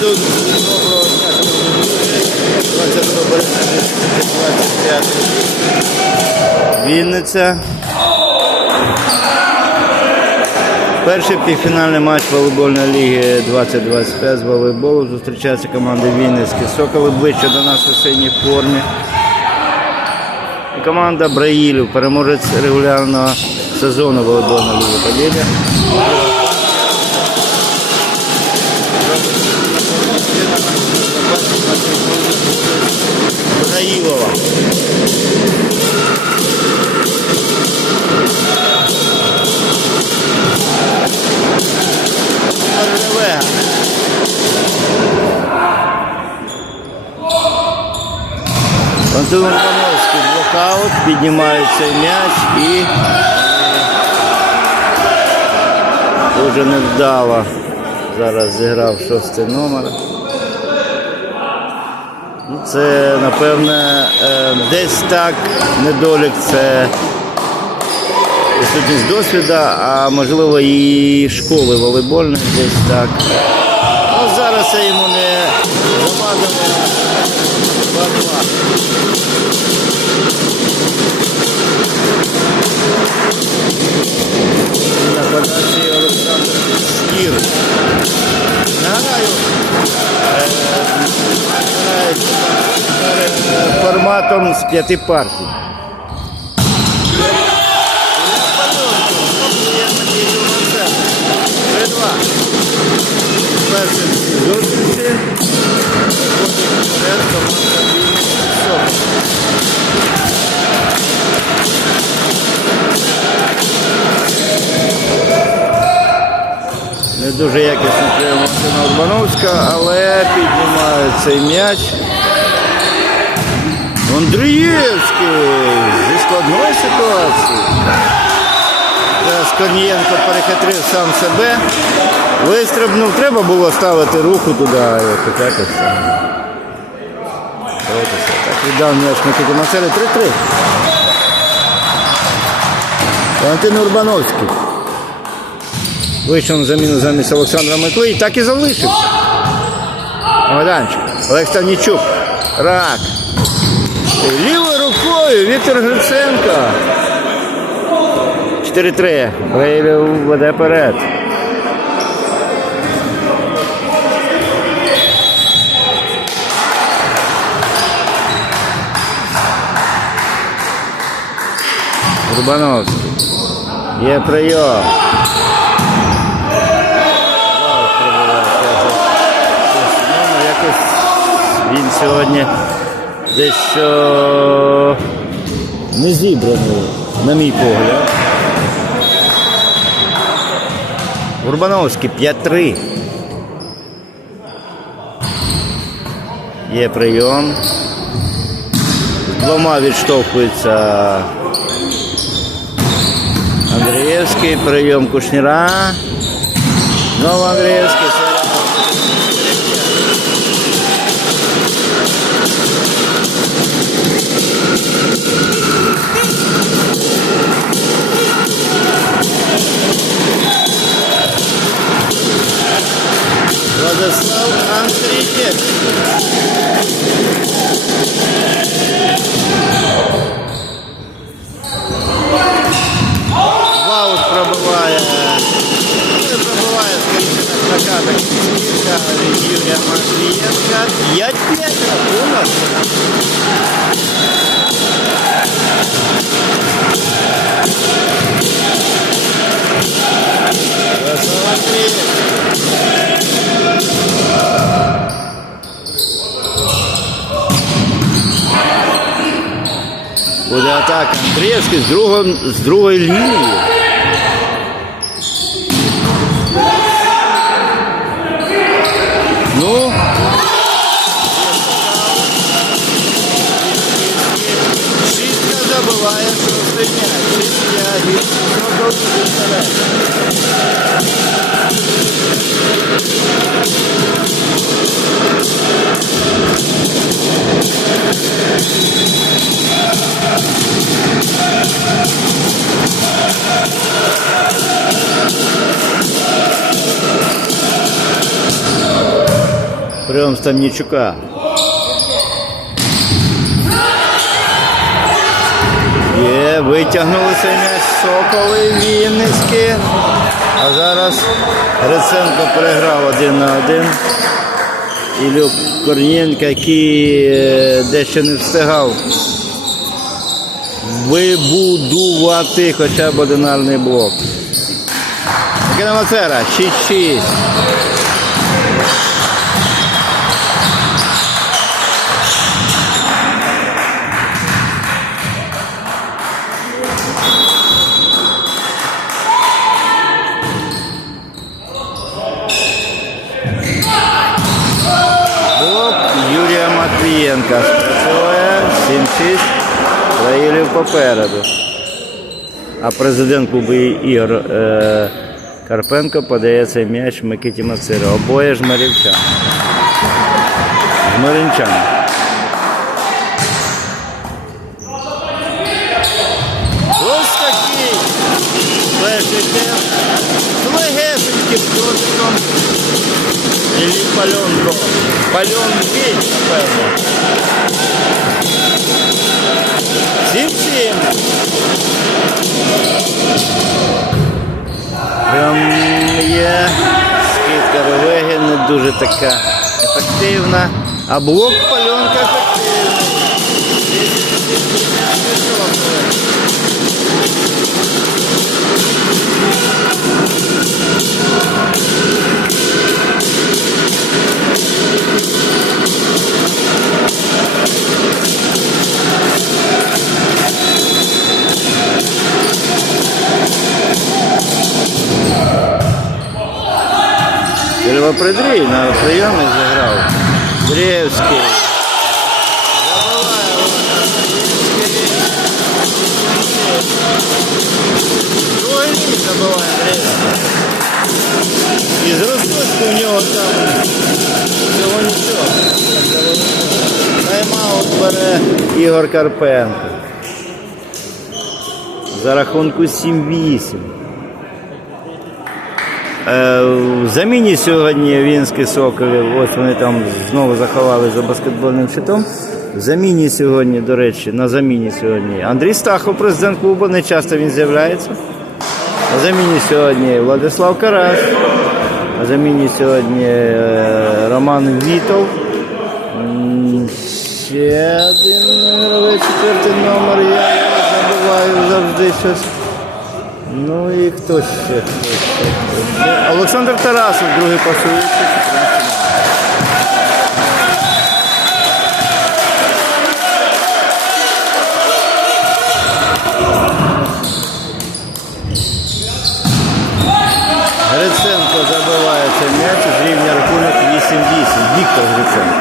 Доброго дня, 20 березня 2025 рік. Вінниця. Перший півфінальний матч волейбольної ліги 2025 з волейболу зустрічаються команди Вінницькі. Соколи ближче до нас у синій формі. Команда Браїлів, переможець регулярного сезону волейбольної ліги Поділля. Антон блокаут, піднімається м'яч і дуже невдало. Зараз зіграв шостий номер. Ну, Це, напевне, е, десь так недолік це відсутність досвіду, а можливо і школи волейбольної десь так. Ну, зараз це йому не завадило. 2-2. На подачі Олександр Шкір. Нагадаю, форматом з п'яти партій. Перші зустрічі. Дуже якісно Максима Урбановська, але піднімає цей м'яч. Андрієвський зі складної ситуації. Зараз Корнієнко перехитрив сам себе. Вистрибнув, треба було ставити руку туди, як якось. Боротися. Так віддав м'яч Микиті Маселі 3-3. Валентин Урбановський. Вийшов на заміну замість Олександра Микли і так і залишився. Майданчик. Олег Ставнічук. Рак. Лівою рукою Віктор Гриценко. 4-3. Брейлів веде перед. Урбановський. Є прийом. Сьогодні дещо не зібраний, на мій погляд. Урбановський 5-3. Є прийом. Двома відштовхується Андрієвський, прийом Кушніра. Знову Андрієвський. Владислав Андрієвський. Ваут пробиває. Не пробиває, скоріше так накаток Київська, Юрія Матвієнка. 5-5 рахунок. Владислав Андрієвський. Буде атака Андрієвський з, другого, з другої лінії. Прийом Ставнічука. Є, витягнулися м'яч Соколи Вінницькі. А зараз Гриценко переграв один на один. Ілюк Корнієнко, який е, дещо не встигав вибудувати хоча б одинарний блок. Кіномацера 6-6. Матвієнка спрацьовує 7-6. Раїлів попереду. А президент клубу Ігор е, Карпенко подає цей м'яч Микиті Мациру. Обоє жмарівчан. Жмаринчан. Ось такий перший темп. Іллі Пальонко. Пальон бій, напевно. Сім-сім. Прям є скидка Ревеги не дуже така ефективна. А блок пальонка ефективний. Первопридрій на прийомі заграв. Дрєвський. Другий мій забиває Дрєвський. І з розпуску в нього там всього нічого. Тайм-аут бере Ігор Карпенко. За рахунку 7-8. Е, В заміні сьогодні Вінський Соколів, ось вони там знову заховали за баскетбольним щитом. В заміні сьогодні, до речі, на заміні сьогодні Андрій Стахов, президент клубу, не часто він з'являється. На заміні сьогодні Владислав Караш. Заміні сьогодні е, Роман Вітов. Ще один гравець, четвертий номер, я забуваю завжди щось. Ну і? Хто ще? Олександр Тарасов, другий пасуючий. 14 номер. Гриценко забиває цей м'яч з рівня рахунок 8-8. Віктор Гриценко.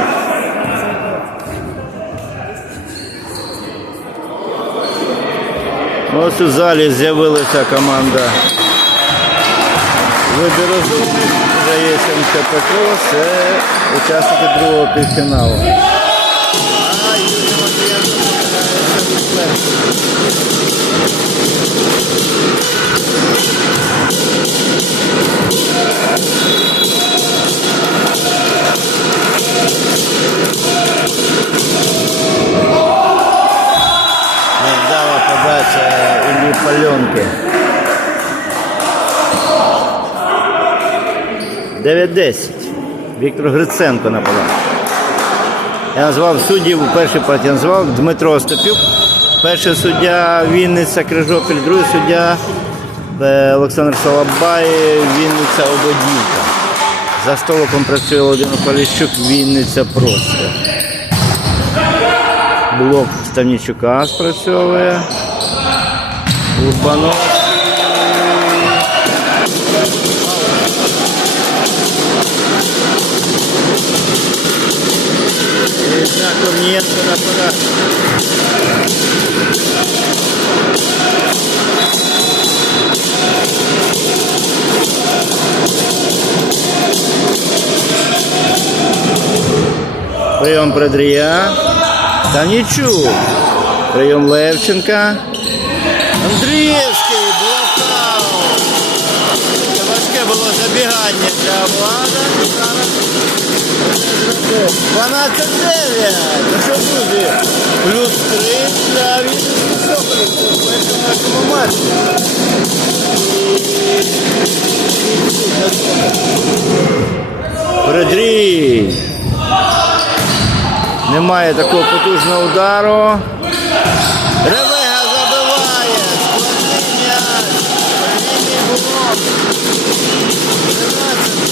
Ось у залі з'явилася команда Вибірозумних. Вже є Петро. Це учасники другого півфіналу. А Юрій Невдала подача Пальонки. 9-10. Віктор Гриценко нападав. Я назвав суддів партії, я назвав Дмитро Остапюк. Перший суддя Вінниця Крижопіль, другий суддя е, Олександр Солобай, Вінниця Ободівка. За столиком працює Володимир Поліщук, Вінниця просто. Блок Ставнічука спрацьовує. Урбанов. Корнієнко на Прийом Предрія. Танічук. Прийом Левченка. Андрієвський блокаут. Важке Таке було забігання для влада. Зараз 12-9. Ну що, друзі, плюс 3 для. Це в першому нашому матчі. Предрій. Немає такого потужного удару. Ревега забиває. Складний м'яч. Подвійний блок. 13.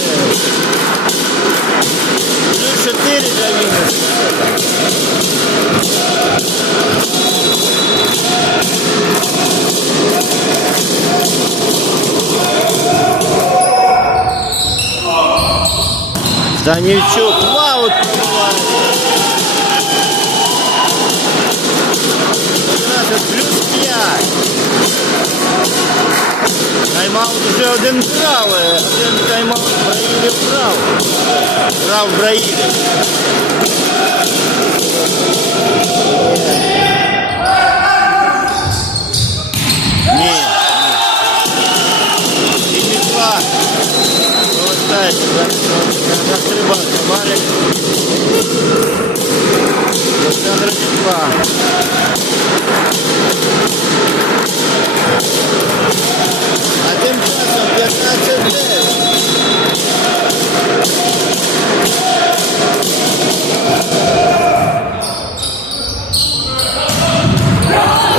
Плюс 4 для Вінниці. Тайм-аут вже один брали. Один тайм-аут Браїлів брав. Брав Браїлів. Ні. Ні. І Мітла. Повертається. Застрибати. Валік. Олександр Мітла. А тим часом 15 9.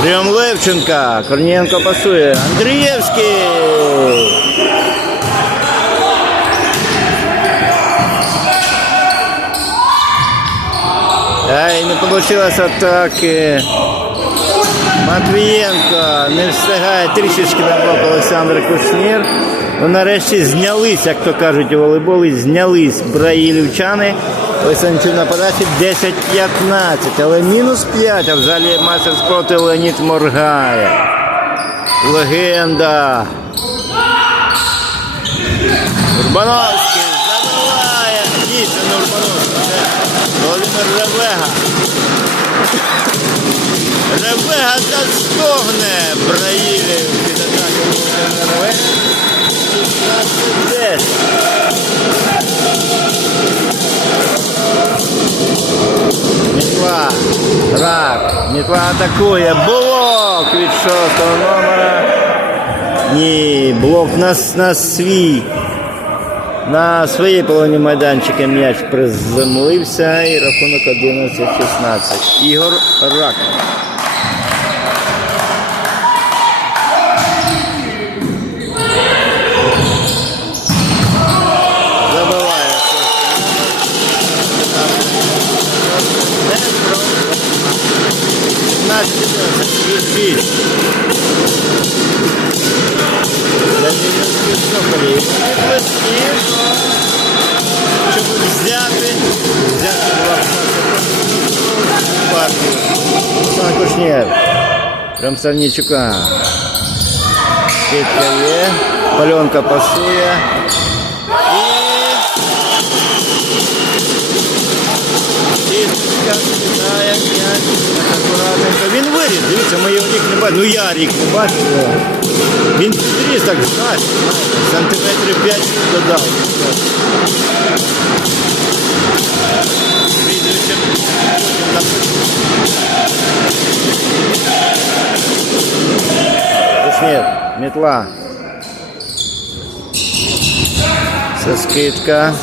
Прийом Левченка. Корнієнко пасує. Андрієвський. Ай, не вийшло атаки. Матвієнко не встигає трішечки на блок Олександр Кушнір. Ну, нарешті знялись, як то кажуть у волейболі, знялись браїлівчани. Олександрів на подачі 10-15, але мінус 5, а в залі майстер спорту Леонід моргає. Легенда. Урбановський Ревега застогне Браїлів під атаку Володимира Ревега. 16 Мітла. Рак. Мітла атакує. Блок від шостого номера. Ні, блок на, на свій. На своїй половині майданчика м'яч приземлився і рахунок 11-16. Ігор Рак. 15 Для Вінницьких Соколів. Відвести, щоб взяти, взяти два партію. Олександр Кушнєр. Прям Савнічука. Скидка є. Пальонка пасує. І Тісточка кидає м'яч. Акуратненько. Він виріс. Дивіться, ми його рік не бачили. Ну я рік не бачив. його. Він підріс так знаєш, сантиметрів 5 додав. Прізвище Кушнір, метла. Це скидка.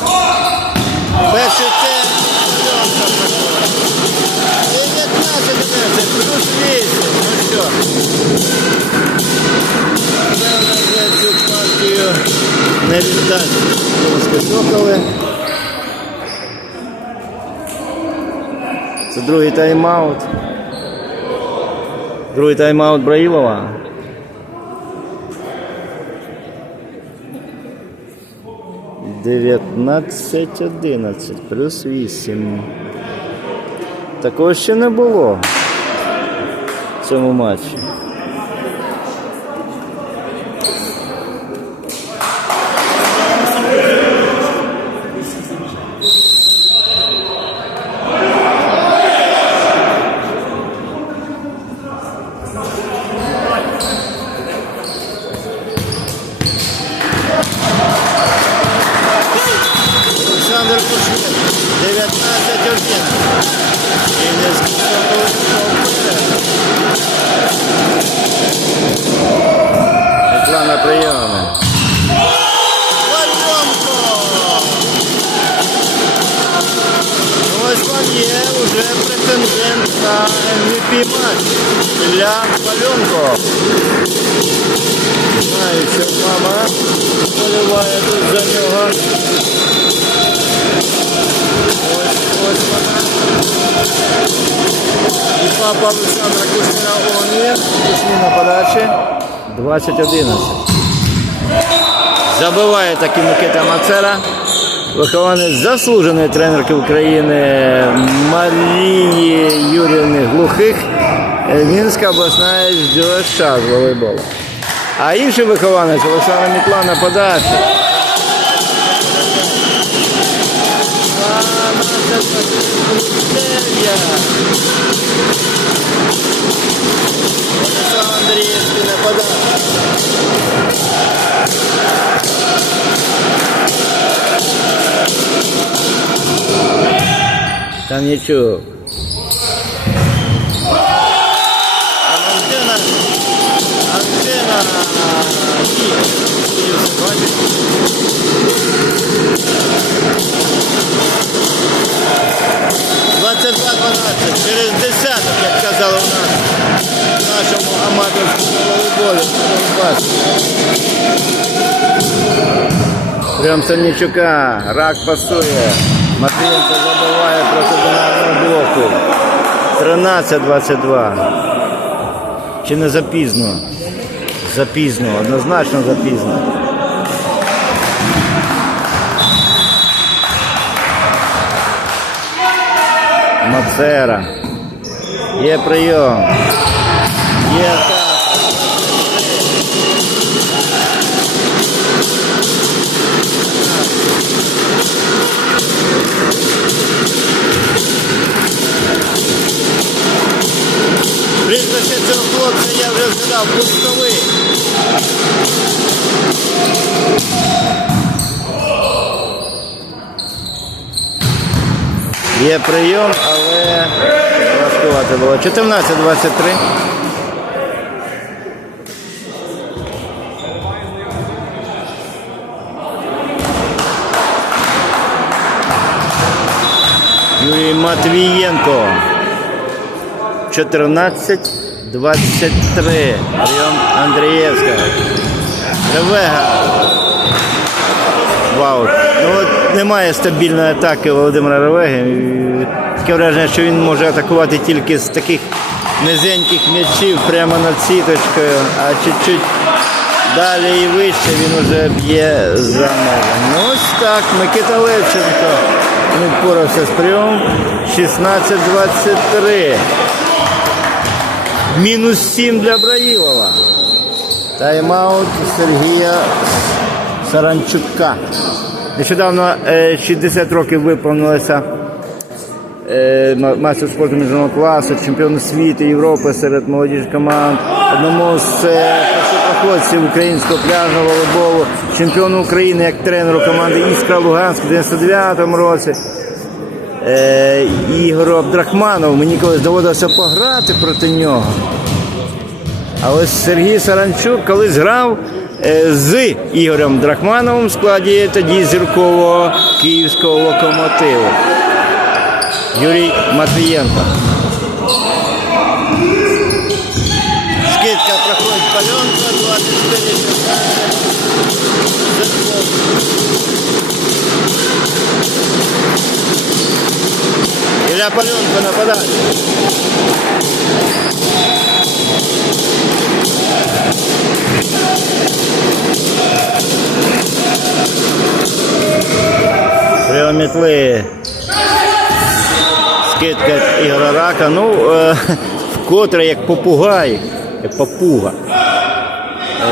Не Київські Соколи. Це другий тайм-аут. Другий тайм-аут Браїлова. Дев'ятнадцять одинадцять плюс вісім. Такого ще не було в цьому матчі. 20-11. Забиває таки Микита Мацера. Вихованець заслуженої тренерки України Марії Юрівни Глухих. Мінська обласна СДОШ з волейболу. А інший вихованець Олександр Мітла на. Олександр Євський на подачі. Там нічого. Антена. Антена. Двадцять Донбасі. Прям Сальничука, рак пасує. Матвієнко забиває проти бинарного блоку. 13-22. Чи не запізно? Запізно, однозначно запізно. Мацера. Є прийом. Є атака. Прізвище цього хлопця я вже згадав, пустовий. Є прийом, але важкувати було. 14-23. Юрій Матвієнко. 14-23. Прийом Андрієвська. Ревега. Вау. Ну, от немає стабільної атаки Володимира Ревеги. Таке враження, що він може атакувати тільки з таких низеньких м'ячів прямо над сіточкою, а чуть-чуть далі і вище він вже б'є за межами. Ну ось так, Микита Левченко не впорався з прийомом. 16-23. Мінус 7 для Браїлова. Тайм-аут Сергія Саранчука. Нещодавно е, 60 років виповнилося е, майстер спорту міжнародного класу, чемпіону світу, Європи серед молодіжних команд, одному з е, першопроходців українського пляжного волейболу, чемпіону України як тренеру команди Іскра Луганськ у 99-му році. Е, Ігору Абдрахманов, мені колись доводилося пограти проти нього. А ось Сергій Саранчук колись грав е, з Ігорем Драхмановим в складі тоді зіркового київського локомотиву. Юрій Матвієнко. Скидка проходить пальонка, 24 Ілля Пальонко нападає. Прямо метли. Скидка Ігора Рака. Ну, е, вкотре як попугай, як попуга.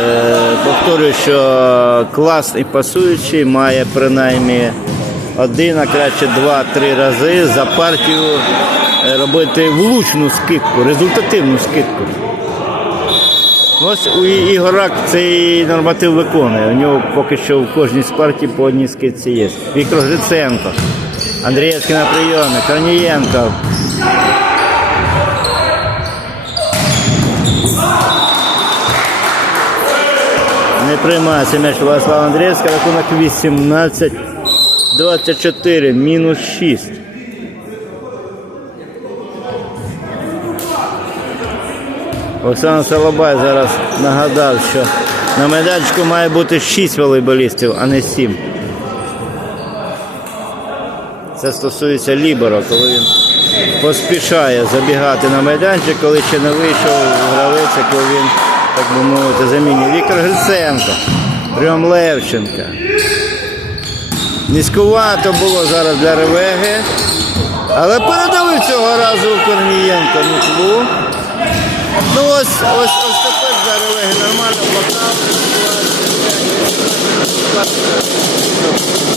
Е, повторюю, що класний пасуючий має принаймні один, а краще два-три рази за партію е, робити влучну скидку, результативну скидку. Ось у І- Ігорак цей норматив виконує. У нього поки що в кожній з партій по одній скидці є. Віктор Гриценко, Андрієвський на прийомі, Корнієнко. Не приймається м'яч Владислав Андрієвський, рахунок 18, 24, мінус 6. Оксана Салабай зараз нагадав, що на майданчику має бути 6 волейболістів, а не 7. Це стосується Лібера, коли він поспішає забігати на майданчик, коли ще не вийшов гравець, коли він, так би мовити, замінює. Віктор Гриценко, прийом Левченка. Низькувато було зараз для Ревеги. Але передали цього разу Корнієнко Мітлу. Ну ось, ось, ось тепер для Ревеги нормально показав.